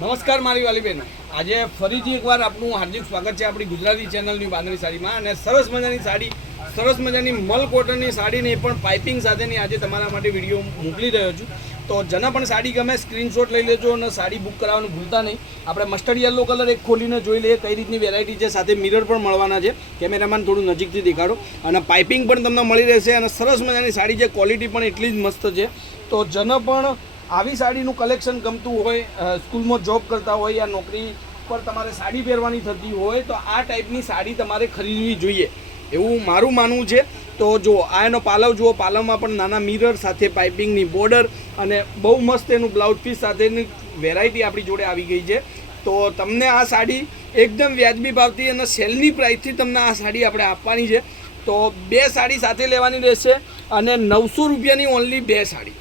નમસ્કાર મારી વાલી બહેનો, આજે ફરીથી એકવાર આપનું હાર્દિક સ્વાગત છે આપણી ગુજરાતી ચેનલની બાંધણી સાડીમાં. અને સરસ મજાની સાડી, સરસ મજાની મલ કોટનની સાડીને એ પણ પાઇપિંગ સાથેની આજે તમારા માટે વિડીયો મોકલી રહ્યો છું. તો જેના પણ સાડી ગમે સ્ક્રીનશોટ લઈ લેજો અને સાડી બુક કરાવવાનું ભૂલતા નહીં. આપણે મસ્ટર્ડ યલો કલર એક ખોલીને જોઈ લઈએ કઈ રીતની વેરાયટી છે. સાથે મિરર પણ મળવાના છે. કેમેરામેન થોડું નજીકથી દેખાડો. અને પાઇપિંગ પણ તમને મળી રહેશે. અને સરસ મજાની સાડી છે, ક્વોલિટી પણ એટલી જ મસ્ત છે. તો જેને પણ આવી સાડીનું કલેક્શન ગમતું હોય, સ્કૂલમાં જોબ કરતા હોય યા નોકરી પર તમારે સાડી પહેરવાની થતી હોય, તો આ ટાઈપની સાડી તમારે ખરીદવી જોઈએ એવું મારું માનવું છે. તો જો આ એનો પાલવ જુઓ, પાલવમાં પણ નાના મિરર સાથે પાઇપિંગની બોર્ડર અને બહુ મસ્ત એનું બ્લાઉઝ પીસ સાથેની વેરાયટી આપણી જોડે આવી ગઈ છે. તો તમને આ સાડી એકદમ વ્યાજબી ભાવથી અને સેલની પ્રાઇસથી તમને આ સાડી આપણે આપવાની છે. તો બે સાડી સાથે લેવાની રહેશે અને 900 રૂપિયાની ઓનલી બે સાડી,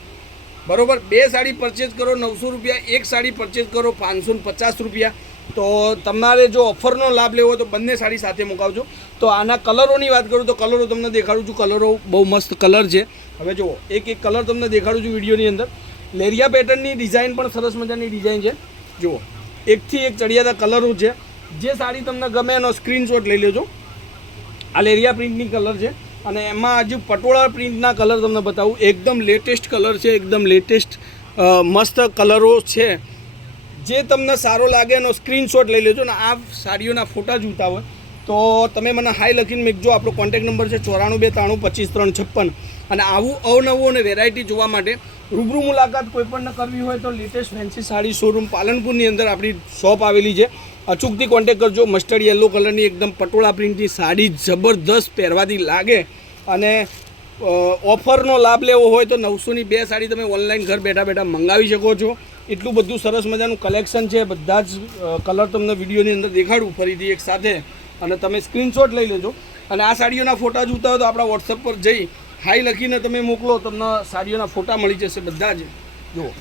બરોબર. બે સાડી પરચેઝ કરો 900 રૂપિયા, એક સાડી પરચેઝ કરો 550 રૂપિયા. તો તમારે જો ઓફરનો લાભ લેવો હોય તો બંને સાડી સાથે મુકાવજો. તો આના કલરોની વાત કરું તો કલરો તમને દેખાડું છું. કલરો બહુ મસ્ત કલર છે. હવે જુઓ, એક એક કલર તમને દેખાડું છું વિડીયોની અંદર. લેરિયા પેટર્નની ડિઝાઇન પણ સરસ મજાની ડિઝાઇન છે. જુઓ, એકથી એક ચડિયાતા કલરો છે. જે સાડી તમને ગમે એનો સ્ક્રીનશોટ લઈ લેજો. આ લેરિયા પ્રિન્ટની કલર છે અને એમાં હજુ પટોળા પ્રિન્ટના કલર તમને બતાવું. એકદમ લેટેસ્ટ કલર છે, એકદમ લેટેસ્ટ મસ્ત કલરો છે. જે તમને સારો લાગે એનો સ્ક્રીનશોટ લઈ લેજો. ને આ સાડીઓના ફોટા જોતા હોય તો તમે મને હાઈ લખીને મૂકજો. આપણો કોન્ટેક્ટ નંબર છે 9423325356. અને આવું અવનવું અને વેરાયટી જોવા માટે રૂબરૂ મુલાકાત કોઈપણને કરવી હોય તો લેટેસ્ટ ફેન્સી સાડી શોરૂમ પાલનપુરની અંદર આપણી શોપ આવેલી છે. અચૂકથી કોન્ટેક્ટ કરજો. મસ્ટર્ડ યલો કલરની એકદમ પટોળા પ્રિન્ટની સાડી જબરદસ્ત પહેરવાથી લાગે. અને ઓફરનો લાભ લેવો હોય તો 900ની બે સાડી તમે ઓનલાઈન ઘર બેઠા બેઠા મંગાવી શકો છો. એટલું બધું સરસ મજાનું કલેક્શન છે. બધા જ કલર તમને વિડીયોની અંદર દેખાડું ફરીથી એક સાથે, અને તમે સ્ક્રીનશોટ લઈ લેજો. અને આ સાડીઓના ફોટા જોતા હોય તો આપણા વોટ્સઅપ પર જઈ હાઈ લખીને તમે મોકલો, તમને સાડીઓના ફોટા મળી જશે બધા જ. જુઓ,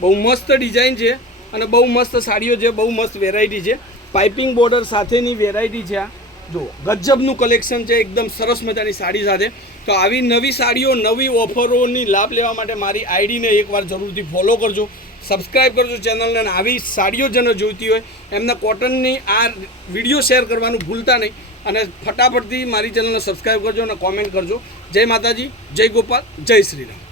બહુ મસ્ત ડિઝાઇન છે અને બહુ મસ્ત સાડીઓ છે, બહુ મસ્ત વેરાયટી છે. પાઇપિંગ બોર્ડર સાથેની વેરાયટી છે આ. જુઓ, ગજબનું કલેક્શન છે એકદમ સરસ મજાની સાડી સાથે. તો આવી નવી સાડીઓ, નવી ઓફરોની લાભ લેવા માટે મારી આઈડીને એકવાર જરૂરથી ફોલો કરજો, સબસ્ક્રાઈબ કરજો ચેનલને. અને આવી સાડીઓ જેને જોઈતી હોય એમને કોટનની આ વિડીયો શેર કરવાનું ભૂલતા નહીં. અને ફટાફટથી મારી ચેનલને સબસ્ક્રાઈબ કરજો અને કોમેન્ટ કરજો. જય માતાજી, જય ગોપાલ, જય શ્રીરામ.